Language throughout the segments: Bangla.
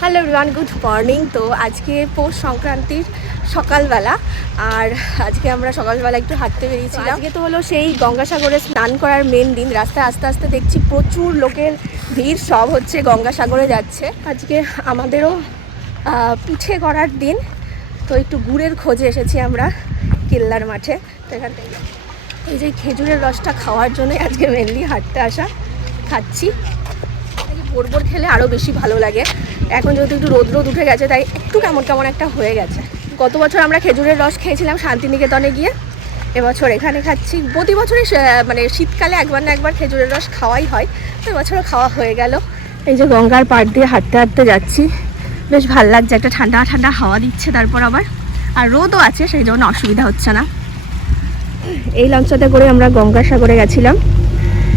হ্যালো এভরিওয়ান গুড মর্নিং তো আজকে পৌষ সংক্রান্তির সকালবেলা। আর আজকে আমরা সকালবেলা একটু হাঁটতে বেরিয়েছিলাম। আজকে তো হলো সেই গঙ্গাসাগরে স্নান করার মেন দিন। রাস্তায় আস্তে আস্তে দেখছি প্রচুর লোকের ভিড় সব হচ্ছে গঙ্গাসাগরে যাচ্ছে। আজকে আমাদেরও পিঠে করার দিন। তো একটু গুড়ের খোঁজে এসেছি আমরা কেল্লার মাঠে। তো এখান থেকে এই যে খেজুরের রসটা খাওয়ার জন্য আজকে মেনলি হাঁটতে আসা খাচ্ছি। ভোর ভোর খেলে আরও বেশি ভালো লাগে। এখন যেহেতু একটু রোদ রোদ উঠে গেছে, তাই একটু কেমন কেমন একটা হয়ে গেছে। গত বছর আমরা খেজুরের রস খেয়েছিলাম শান্তিনিকেতনে গিয়ে। এবছর এখানে খাচ্ছি। প্রতি বছরই মানে শীতকালে একবার না একবার খেজুরের রস খাওয়াই হয়। তো এবছরও খাওয়া হয়ে গেল। এই যে গঙ্গার পাড় দিয়ে হাঁটতে হাঁটতে যাচ্ছি। বেশ ভালো লাগছে, একটা ঠান্ডা ঠান্ডা হাওয়া দিচ্ছে তারপর আবার। আর রোদও আছে, সেই জন্য অসুবিধা হচ্ছে না। এই লঞ্চটাতে করে আমরা গঙ্গাসাগরে গেছিলাম।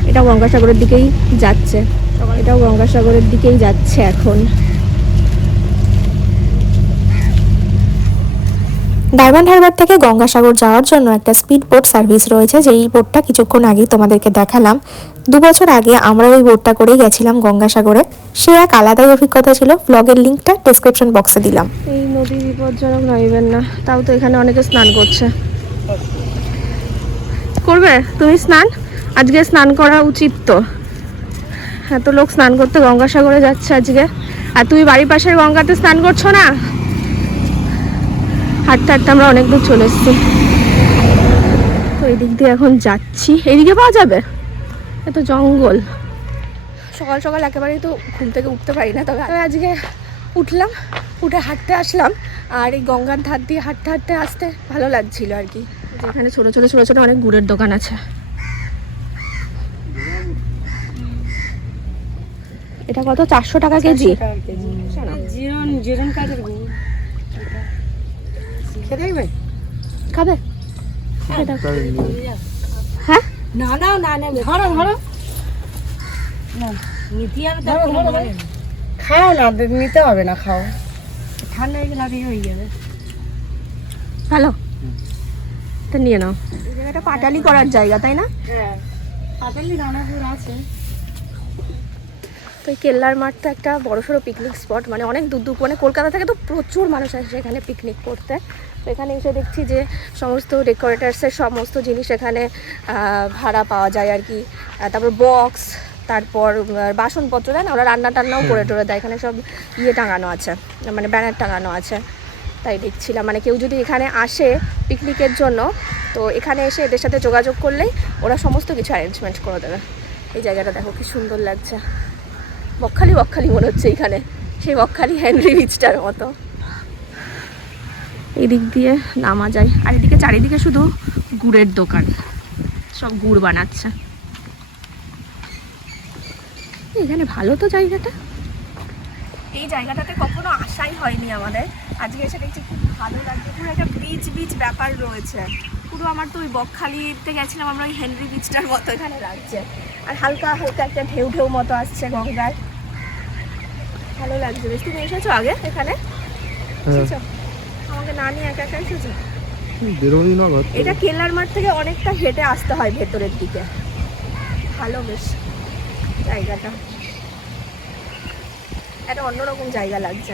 এটা গঙ্গাসাগরের দিকেই যাচ্ছে। এটাও গঙ্গাসাগরের দিকেই যাচ্ছে এখন। ডায়মন্ড হারবার থেকে গঙ্গাসাগর যাওয়ার জন্য একটা স্পিড বোট সার্ভিস রয়েছে, যেই বোটটা কিছুক্ষণ আগে তোমাদেরকে দেখালাম। দু বছর আগে আমরা ওই বোটটা করেই গেছিলাম গঙ্গাসাগরে। সে এক আলাদাই অভিজ্ঞতা ছিল ব্লগের লিঙ্কটা ডেসক্রিপশন বক্সে দিলাম। এই নদী বিপজ্জনক নইবেন না। তাও তো এখানে অনেকে স্নান করছে। করবে? তুমি স্নান? আজকে স্নান করা উচিত তো। এত লোক স্নান করতে গঙ্গাসাগরে যাচ্ছে আজকে। আর তুমি বাড়ির পাশের গঙ্গাতে স্নান করছ না? হাঁটতে হাঁটতে আমরা অনেক দূর চলে এসেছি তো এদিক দিয়ে এখন যাচ্ছি এদিকে পাওয়া যাবে এত জঙ্গল সকাল সকাল একেবারেই তো ঘুম থেকে উঠতে পারি না তবে আজকে উঠলাম উঠে হাঁটতে আসলাম আর এই গঙ্গার ধার দিয়ে হাঁটতে হাঁটতে আসতে ভালো লাগছিল আর কি এখানে ছোটো ছোটো ছোটো ছোটো অনেক গুড়ের দোকান আছে এটা কত চারশো টাকা কেজি জিরন জিরন কাঠের গুড় খেতে খাবে? হ্যাঁ। না না না না ধরো ধরো। নিতে হবে তো খাও না নিতে হবে না খাও। ঠান্ডা হয়ে হয়ে যাবে। ভালো তো নিয়ে নাও। জায়গাটা পাটালি করার জায়গা তাই না? হ্যাঁ। পাতালি রানাপুর আছে। তো কেল্লার মাঠটা একটা বড়সড় পিকনিক স্পট মানে অনেক দূর দূর মানে কলকাতা থেকে তো প্রচুর মানুষ আসে এখানে পিকনিক করতে। তো এখানে এসে দেখছি যে সমস্ত ডেকোরেটার্সের সমস্ত জিনিস এখানে ভাড়া পাওয়া যায় আর কি। তারপর বক্স তারপর বাসনপত্র দেয় না ওরা রান্না টান্নাও করে টোরে দেয়। এখানে সব ইয়ে টাঙানো আছে মানে ব্যানার টাঙানো আছে। তাই দেখছিলাম মানে কেউ যদি এখানে আসে পিকনিকের জন্য তো এখানে এসে এদের সাথে যোগাযোগ করলেই ওরা সমস্ত কিছু অ্যারেঞ্জমেন্ট করে দেবে। এই জায়গাটা দেখো কি সুন্দর লাগছে। বকখালি বকখালি মনে হচ্ছে এখানে। সেই বকখালি হেনরি রিচটার মতো। এদিক দিয়ে নামা যায়। আর এদিকে চারিদিকে শুধু গুড়ের দোকান। সব গুড় বানাচ্ছে। এখানে ভালো তো জায়গাটা। এই জায়গাটাতে কখনো আসাই হয়নি আমাদের। আজকে এসে দেখছি খুব ভালো লাগছে। পুরো একটা বিচ বিচ ব্যাপার রয়েছে। পুরো আমার তো ওই বকখালিতে গেছিলাম আমরা ওই হেনরি বিচটার মতো এখানে লাগছে। আর হালকা হালকা একটা ঢেউ ঢেউ মতো আসছে গঙ্গার ভালো লাগছে বেশ। তুমি এসেছ আগে এখানে? এসেছ? আমাকে না নিয়ে একা একা এসেছ? বেরোনি না ঘর এটা কেল্লার মাঠ থেকে অনেকটা হেঁটে আসতে হয় ভেতরের দিকে। ভালো বেশ জায়গাটা। একটা অন্যরকম জায়গা লাগছে।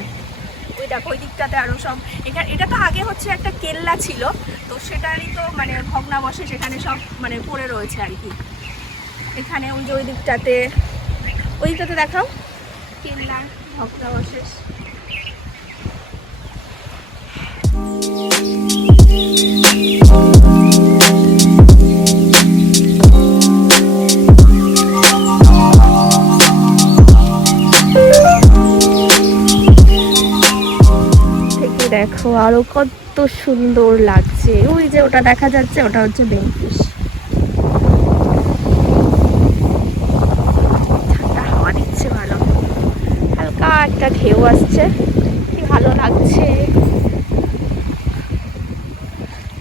ওই দেখো ওই দিকটাতে আরও সব এখানে এটা তো আগে হচ্ছে একটা কেল্লা ছিল তো সেটারই তো মানে ভগ্নাবশে সেখানে সব মানে পড়ে রয়েছে আর কি। এখানে ওই যে ওই দিকটাতে ওই দিকটাতে দেখাও। কেল্লার থেকে দেখো আরও কত সুন্দর লাগছে। ওই যে ওটা দেখা যাচ্ছে ওটা হচ্ছে বেঙ্কিশ ঠান্ডা হাওয়া দিচ্ছে ভালো হালকা একটা ঢেউ আসছে। কি ভালো লাগছে।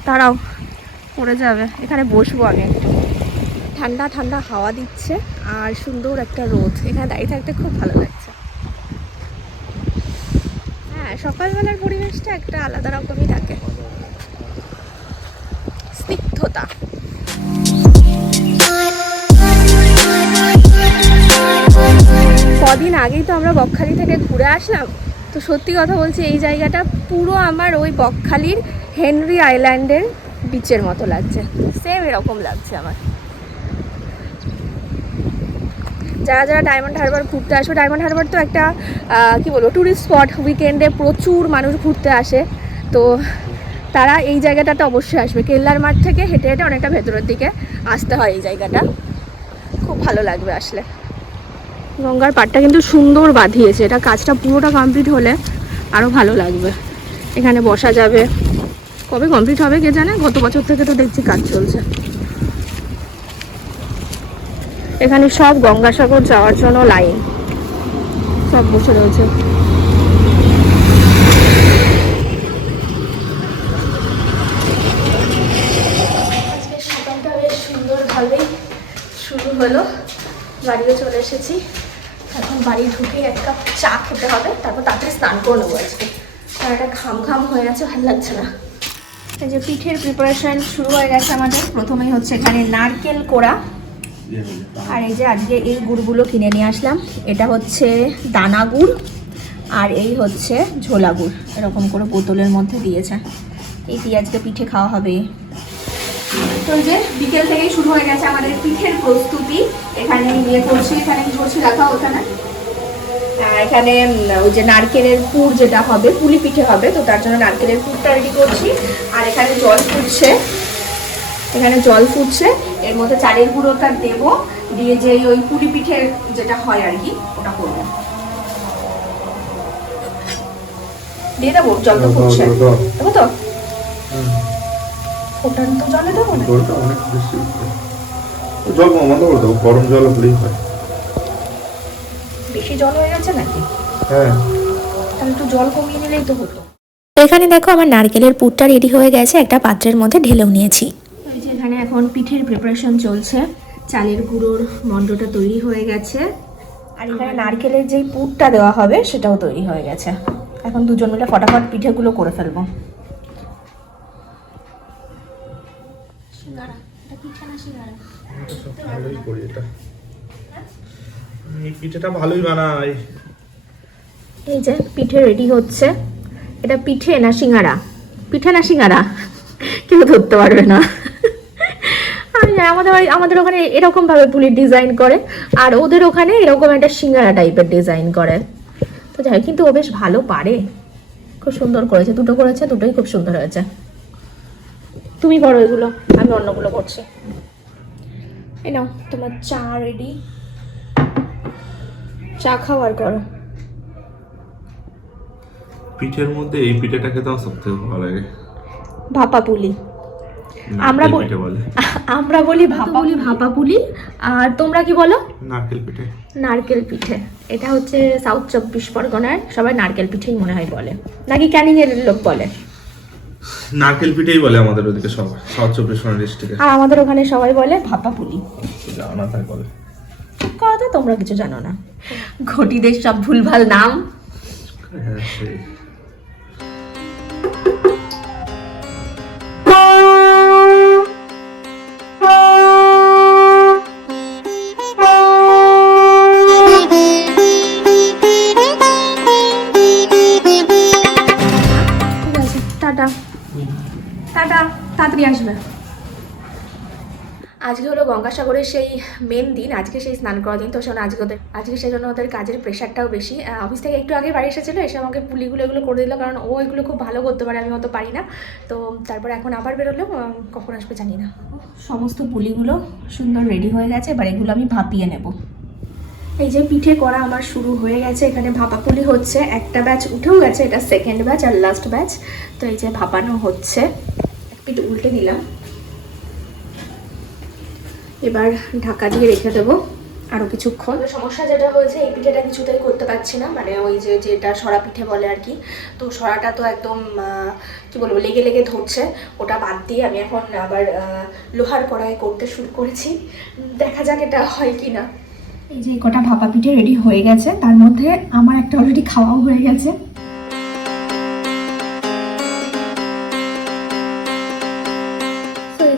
দাঁড়াও, পড়ে যাবে। এখানে বসবো আমি একটু। ঠান্ডা ঠান্ডা হাওয়া দিচ্ছে আর সুন্দর একটা রোদ। এখানে দাঁড়িয়ে থাকতে খুব ভালো লাগছে। হ্যাঁ সকালবেলার পরিবেশটা একটা আলাদা রকমই থাকে। স্নিগ্ধতা। কদিন আগেই তো আমরা বকখালি থেকে ঘুরে আসলাম। তো সত্যি কথা বলছি, এই জায়গাটা পুরো আমার ওই বকখালির হেনরি আইল্যান্ডের বিচের মতো লাগছে। সেম এরকম লাগছে আমার। যারা যারা ডায়মন্ড হারবার ঘুরতে আসবে ডায়মন্ড হারবার তো একটা কি বলব ট্যুরিস্ট স্পট উইকেন্ডে প্রচুর মানুষ ঘুরতে আসে। তো তারা এই জায়গাটাতে অবশ্যই আসবে। কেল্লার মাঠ থেকে হেঁটে হেঁটে অনেকটা ভেতরের দিকে আসতে হয় এই জায়গাটা। খুব ভালো লাগবে আসলে। গঙ্গার পাড়টা কিন্তু সুন্দর বাঁধিয়েছে। এটা কাজটা পুরোটা কমপ্লিট হলে আরও ভালো লাগবে। এখানে বসা যাবে। কবে কমপ্লিট হবে কে জানে? গত বছর থেকে তো দেখছি কাজ চলছে। এখানে সব গঙ্গাসাগর যাওয়ার জন্য লাইন সব বসে রয়েছে। শুরু হলো। বাড়িও চলে এসেছি। এখন বাড়ি ঢুকে এক কাপ চা খেতে হবে, তারপর তাড়াতাড়ি স্নান করে নেব আজকে। একটা ঘাম ঘাম হয়ে আছে, ভালো লাগছে না। এই যে পিঠের প্রিপারেশন শুরু হয়ে গেছে আমাদের। প্রথমেই হচ্ছে এখানে নারকেল কোড়া। আর এই যে আজকে এই গুড়গুলো কিনে নিয়ে আসলাম। এটা হচ্ছে দানা গুড়, আর এই হচ্ছে ঝোলা গুড়। এরকম করে বোতলের মধ্যে দিয়েছে। এই দিয়ে আজকে পিঠে খাওয়া হবে। তো যে বিকেল থেকেই শুরু হয়ে গেছে আমাদের পিঠের প্রস্তুতি। এখানে ইয়ে করছি এখানে কি করছি রাখা ওখানে এখানে ওই যে নারকেলের পুর যেটা হবে পুলি পিঠে হবে তো তার জন্য নারকেলের পুরটা রেডি করছি। আর এখানে জল ফুটছে। এখানে জল ফুটছে। এর মধ্যে চালের গুঁড়োটা দেব দিয়ে যে ওই পুলি পিঠের যেটা হয় আর কি ওটা করব। দিয়ে দেবো জল তো ফুটছে। দেবো তো? তো জলে দেবো না জলটা অনেক বেশি। জল করে গরম জল হলেই হয়। বেশি জল হয়ে গেছে নাকি? হ্যাঁ। তাহলে একটু জল কমিয়ে নিলেই তো হতো। এখানে দেখো আমার নারকেলের পুরটা রেডি হয়ে গেছে। একটা পাত্রের মধ্যে ঢেলেও নিয়েছি। এই যে এখানে এখন পিঠের প্রিপারেশন চলছে। চালের গুঁড়োর মন্ডটা তৈরি হয়ে গেছে। আর এখানে নারকেলের যেই পুরটা দেওয়া হবে সেটাও তৈরি হয়ে গেছে। এখন দুজন মিলে ফটাফট পিঠেগুলো করে ফেলব। ভালোই করি এটা। এই পিঠেটা ভালোই বানাই। এই যে পিঠে রেডি হচ্ছে। এটা পিঠে না সিঙ্গারা? পিঠে না সিঙ্গারা? কেউ ধরতে পারবে না। জানি, আমাদের আমাদের ওখানে এরকম ভাবে পুলির ডিজাইন করে আর ওদের ওখানে এরকম একটা সিঙ্গারা টাইপের ডিজাইন করে। তো যাই কিন্তু ও বেশ ভালো পারে। খুব সুন্দর করেছে দুটো করেছে দুটোই খুব সুন্দর হয়েছে। তুমি করো এগুলো আমি অন্যগুলো করছি। এই নাও তোমার চা রেডি চা খাওয়ার করো। পিঠের মধ্যে এই পিঠেটা খেতে আমার সব থেকে ভালো লাগে। ভাপা পুলি। আমরা বল- আমরা বলি ভাপা বলি ভাপা পুলি। আর তোমরা কি বলো? নারকেল পিঠে। নারকেল পিঠে। এটা হচ্ছে সাউথ চব্বিশ পরগনার সবাই নারকেল পিঠেই মনে হয় বলে। নাকি ক্যানিং এর লোক বলে? নারকেল পিঠেই বলে আমাদের ওদিকে সবাই সাউথ চব্বিশ পরগনা ডিস্ট্রিক্টে। আর আমাদের ওখানে সবাই বলে ভাপা পুলি জানা তাই বলে। কথা তোমরা কিছু জানো না। ঘটিদের সব ভুলভাল নাম। হ্যাঁ সেই। তাড়াতাড়ি আসবে। আজকে হলো গঙ্গাসাগরের সেই মেন দিন আজকে সেই স্নান করার দিন। তো শোনো আজকে ওদের আজকে সেই জন্য ওদের কাজের প্রেশারটাও বেশি। অফিস থেকে একটু আগে বাড়ি এসেছিল এসে আমাকে পুলিগুলো এগুলো করে দিল কারণ ও এগুলো খুব ভালো করতে পারে আমি অত পারি না। তো তারপর এখন আবার বেরোলো কখন আসবে জানি না। সমস্ত পুলিগুলো সুন্দর রেডি হয়ে গেছে এবার এগুলো আমি ভাপিয়ে নেব। এই যে পিঠে করা আমার শুরু হয়ে গেছে এখানে ভাপা পুলি হচ্ছে একটা ব্যাচ উঠেও গেছে এটা সেকেন্ড ব্যাচ আর লাস্ট ব্যাচ তো এই যে ভাপানো হচ্ছে। এক পিঠ উল্টে দিলাম এবার ঢাকা দিয়ে রেখে দেবো আরও কিছুক্ষণ। সমস্যা যেটা হয়েছে এই পিঠেটা কিছুতেই করতে পারছি না মানে ওই যে যেটা সরা পিঠে বলে আর কি। তো সরাটা তো একদম কি বলব লেগে লেগে ধরছে। ওটা বাদ দিয়ে আমি এখন আবার লোহার কড়াই করতে শুরু করেছি। দেখা যাক এটা হয় কি না এই যে কটা ভাপা পিঠে রেডি হয়ে গেছে তার মধ্যে আমার একটা অলরেডি খাওয়াও হয়ে গেছে।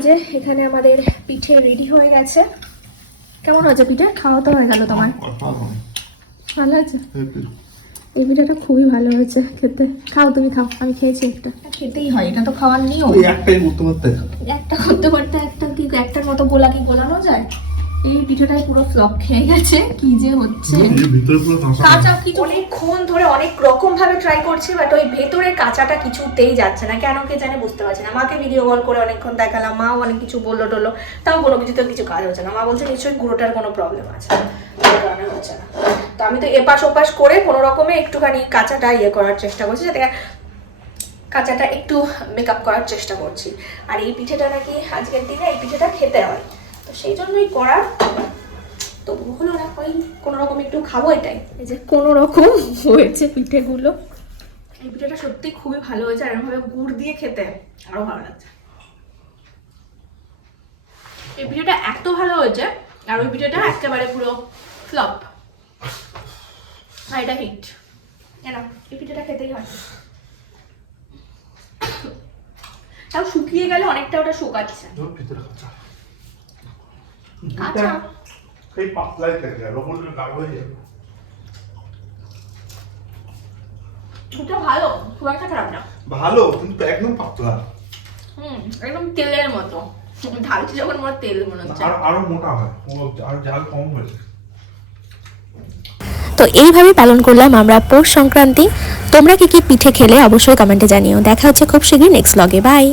যে এখানে আমাদের পিঠে রেডি হয়ে গেছে। কেমন হয়েছে পিঠে? খাওয়া তো হয়ে গেল তোমার। ভালো আছে এই পিঠাটা খুবই ভালো হয়েছে খেতে। খাও তুমি খাও আমি খেয়েছি একটা। খেতেই হয় এটা তো খাওয়ার নিয়ম। ওই করতে করতে একটা করতে করতে একটা কি একটার মতো গোলা কি গোলানো যায়? এই পিঠাটাই পুরো ফ্লপ খেয়ে গেছে কি যে হচ্ছে। কাঁচা কিছু অনেকক্ষণ ধরে অনেক রকম ভাবে ট্রাই করছি বাট ওই ভেতরের কাঁচাটা কিছুতেই যাচ্ছে না। কেন কে জানে বুঝতে পারছি না। মাকে ভিডিও কল করে অনেকক্ষণ দেখালাম মাও অনেক কিছু বলল টললো তাও কোনো কিছুতে কিছু কাজ হচ্ছে না। মা বলছে নিশ্চয়ই গুঁড়োটার কোনো প্রবলেম আছে। কারণে হচ্ছে না। তো আমি তো এপাশ ওপাশ করে কোনো রকমে একটুখানি কাঁচাটা ইয়ে করার চেষ্টা করছি যাতে কাঁচাটা একটু মেকআপ করার চেষ্টা করছি। আর এই পিঠেটা নাকি আজকের দিনে এই পিঠেটা খেতে হয়। সেই জন্যই করা তো হলো না ওই কোনো রকম একটু খাব এটাই। এই যে কোনো রকম হয়েছে পিঠেগুলো। এই পিঠেটা সত্যি খুবই ভালো হয়েছে আর এরকমভাবে গুড় দিয়ে খেতে আরও ভালো লাগছে। এই পিঠেটা এত ভালো হয়েছে আর ওই পিঠেটা একেবারে পুরো ফ্লপ। আর এটা হিট। কেন এই পিঠেটা খেতেই হয়। তাও শুকিয়ে গেলে অনেকটা ওটা শুকাচ্ছে। কাঁচা কাঁচা এই পাতলাই থাকে ওপর গাঢ় হয়ে যাবে ভালো খুব একটা খারাপ না। ভালো কিন্তু একদম পাতলা। হুম একদম তেলের মতো। ঢালছি যখন আমার তেল মনে হচ্ছে। আর আরও মোটা হয়। আর জাল কম হয়েছে। তো এইভাবে পালন করলাম আমরা পৌষ সংক্রান্তি। তোমরা কি কি পিঠে খেলে অবশ্যই কমেন্টে জানিও। দেখা হচ্ছে খুব শীঘ্রই নেক্সট লগে বাই